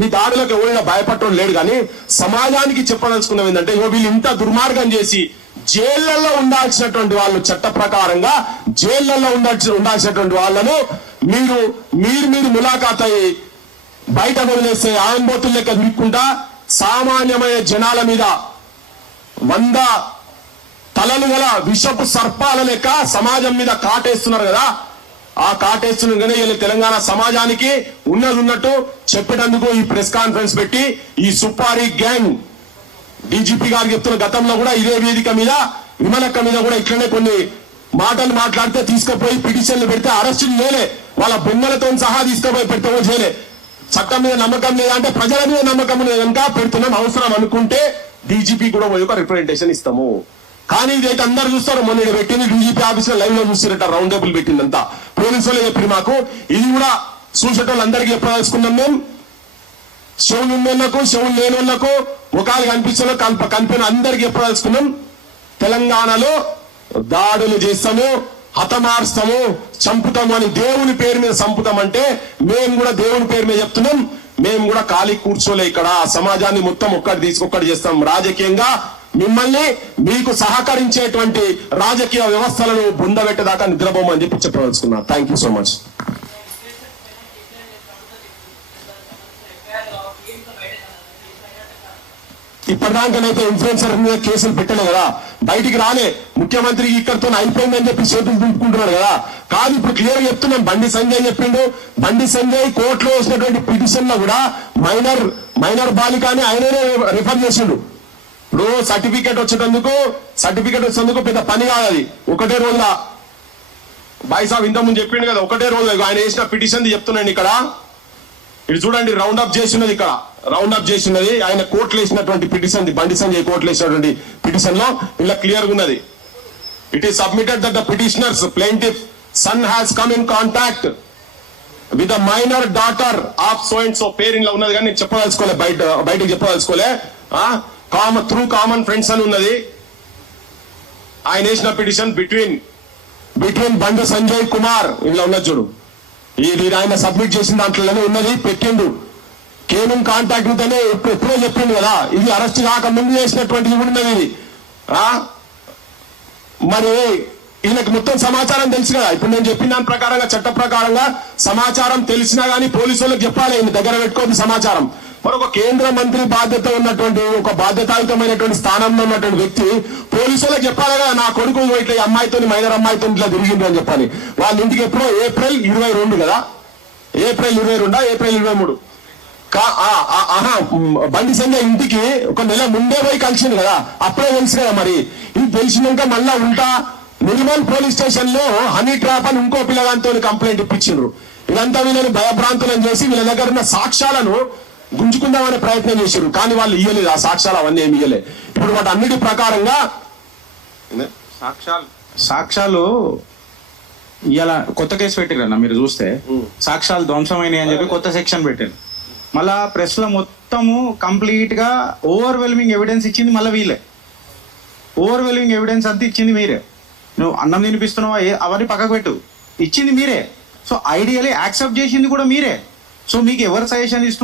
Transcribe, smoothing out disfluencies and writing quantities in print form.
మీ దాడులకు ఎవరైనా భయపడటం లేడు. కానీ సమాజానికి చెప్పదలుచుకున్నది ఏంటంటే, వీళ్ళు ఇంత దుర్మార్గం చేసి జైళ్లలో ఉండాల్సినటువంటి వాళ్ళు, చట్ట ప్రకారంగా జైళ్లలో ఉండాల్సినటువంటి వాళ్ళను మీరు ములాఖాత్ అయ్యి బయట వదిలేస్తే ఆంబోతులు లెక్క దిక్కుంటా సామాన్యమైన జనాల మీద 100 తలలు గల విషపు సర్పాల లెక్క సమాజం మీద కాటేస్తున్నారు కదా. ఆ కాటేస్తున్నారు కానీ వీళ్ళు తెలంగాణ సమాజానికి ఉన్నట్టు చెప్పేటందుకు ఈ ప్రెస్ కాన్ఫరెన్స్ పెట్టి ఈ సుపారీ గ్యాంగ్ డీజీపీ గారు చెప్తున్న గతంలో కూడా ఇదే వేదిక మీద విమలక్క మీద కూడా ఇట్లనే కొన్ని మాటలు మాట్లాడితే తీసుకుపోయి పిటిషన్లు పెడితే అరెస్టులు లేలే, వాళ్ళ బొమ్మలతో సహా తీసుకుపోయి పెడితే చేయలే. చట్టం మీద నమ్మకం లేదా అంటే ప్రజల మీద నమ్మకం లేదు కనుక పెడుతున్నాం. అవసరం అనుకుంటే డీజీపీ కూడా పోయి ఒక రిప్రజెంటేషన్ ఇస్తాము. కానీ ఇదైతే అందరు చూస్తారు. మొన్న పెట్టింది డీజీపీ ఆఫీస్ లో లైవ్ లో చూసిరట, రౌండ్ టేబుల్ పెట్టిందంతా పోలీసు వాళ్ళే చెప్పి మాకు. ఇది కూడా చూసేటోళ్ళు అందరికీ చెప్పదలుచుకున్నాం. మేము చెవులు ఉన్నోళ్లకు చెవులు లేని వాళ్ళకు ముఖాలు కనిపించలో కనిపిన అందరికీ చెప్పదలుచుకున్నాం. తెలంగాణలో దాడులు చేస్తాము, హతమార్స్తాము, చంపుతాము అని దేవుని పేరు మీద చంపుతామంటే మేము కూడా దేవుని పేరు మీద చెప్తున్నాం. మేము కూడా ఖాళీ కూర్చోలే. ఇక్కడ సమాజాన్ని మొత్తం ఒక్కటి చేస్తాం. రాజకీయంగా మిమ్మల్ని మీకు సహకరించేటువంటి రాజకీయ వ్యవస్థలను బుందబెట్టేదాకా నిద్రపోమని చెప్పి చెప్పదలుచుకున్నా. Thank you so much. ఇప్పటిదాకానైతే ఇన్ఫ్లుయెన్సర్ మీద కేసులు పెట్టలే కదా, బయటికి రాలే. ముఖ్యమంత్రికి ఇక్కడితో అయిపోయిందని చెప్పి చేతులు దింపుకుంటున్నాడు కదా. కాదు, ఇప్పుడు క్లియర్ చెప్తున్నాం. బండి సంజయ్ చెప్పిండు. బండి సంజయ్ కోర్టులో వేసినటువంటి పిటిషన్ లో కూడా మైనర్ బాలిక అని ఆయననే రిఫర్ చేసిండు. ఇప్పుడు సర్టిఫికేట్ వచ్చేందుకు పెద్ద పని కాదు అది. ఒకటే రోజుల బాయ్ సాబ్ ఇంతకుముందు చెప్పిండు కదా, ఒకటే రోజు ఆయన వేసిన పిటిషన్ చెప్తున్నాండి. ఇక్కడ ఇది చూడండి, రౌండ్ అప్ చేసినది. ఇక్కడ రౌండ్ అప్ చేసినది ఆయన కోర్టులో వేసినటువంటి పిటిషన్, బండి సంజయ్ కోర్టులో వేసినటువంటి పిటిషన్ లో ఇలా క్లియర్ గా ఉన్నది. It is submitted that the petitioners plaintiff son has come in contact with the minor daughter of so and so. పేరు ఇలా ఉన్నది కానీ నేను చెప్పదలుచుకోలే, బయటకు చెప్పదలుచుకోలే. త్రూ కామన్ ఫ్రెండ్స్ అని ఉన్నది. ఆయన వేసిన పిటిషన్ బిట్వీన్ బండి సంజయ్ కుమార్ ఇలా ఉన్నది చూడు. ఇది ఆయన సబ్మిట్ చేసిన దాంట్లోనే ఉన్నది, పెట్టిండు. కేవలం కాంటాక్ట్ ఉంటేనే ఎప్పుడో చెప్పిండు కదా. ఇది అరెస్ట్ కాక ముందు చేసినటువంటిది ఉన్నది ఇది. మరి ఈయనకు మొత్తం సమాచారం తెలుసు కదా. ఇప్పుడు నేను చెప్పిన దాని ప్రకారంగా చట్ట ప్రకారంగా సమాచారం తెలిసినా గానీ పోలీసు వాళ్ళకి చెప్పాలి, ఈయన దగ్గర పెట్టుకోవద్దు సమాచారం. మరొక కేంద్ర మంత్రి బాధ్యత ఉన్నటువంటి ఒక బాధ్యతాయుతమైనటువంటి స్థానంలో ఉన్నటువంటి వ్యక్తి పోలీసు వాళ్ళకి చెప్పాలి కదా, నా కొడుకు ఇట్లా అమ్మాయితో మైనర్ అమ్మాయితో ఇట్లా తిరిగిండు అని చెప్పాలి. వాళ్ళ ఇంటికి ఎప్పుడో ఏప్రిల్ 22 కదా, ఏప్రిల్ 23 బండి సంజయ్ ఇంటికి ఒక నెల ముందే పోయి కలిసింది కదా, అప్పుడే తెలుసు కదా. మరి ఇది తెలిసినాక మళ్ళా ఉంటా నిర్మల్ పోలీస్ స్టేషన్ లో హనీ ట్రాప్ అని ఇంకో పిల్లగాంతో కంప్లైంట్ ఇప్పించిండ్రు. ఇదంతా వీళ్ళని భయభ్రాంతులను చేసి వీళ్ళ దగ్గర ఉన్న సాక్ష్యాలను గుంజుకుందామనే ప్రయత్నం చేశారు. కానీ వాళ్ళు ఇయ్యలేదు, ఆ సాక్ష్యాలు అవన్నీ ఏమి ఇయ్యలే. ఇప్పుడు వాటి అన్నిటి ప్రకారంగా సాక్ష్యాలు ఇలా కొత్త కేసు పెట్టారన్న, మీరు చూస్తే సాక్ష్యాలు ధ్వంసమైనవి అని చెప్పి కొత్త సెక్షన్ పెట్టారు. మళ్ళా ప్రెస్ లో మొత్తము కంప్లీట్ గా ఓవర్వెల్మింగ్ ఎవిడెన్స్ ఇచ్చింది మళ్ళీ వీళ్ళే. ఓవర్వెల్మింగ్ ఎవిడెన్స్ అంతా ఇచ్చింది మీరే. నువ్వు అన్నం తినిపిస్తున్నావా అవన్నీ పక్కకు పెట్టు, ఇచ్చింది మీరే. సో ఐడియలీ యాక్సెప్ట్ చేసింది కూడా మీరే. సో మీకు ఎవరు సజెషన్ ఇస్తున్నారు?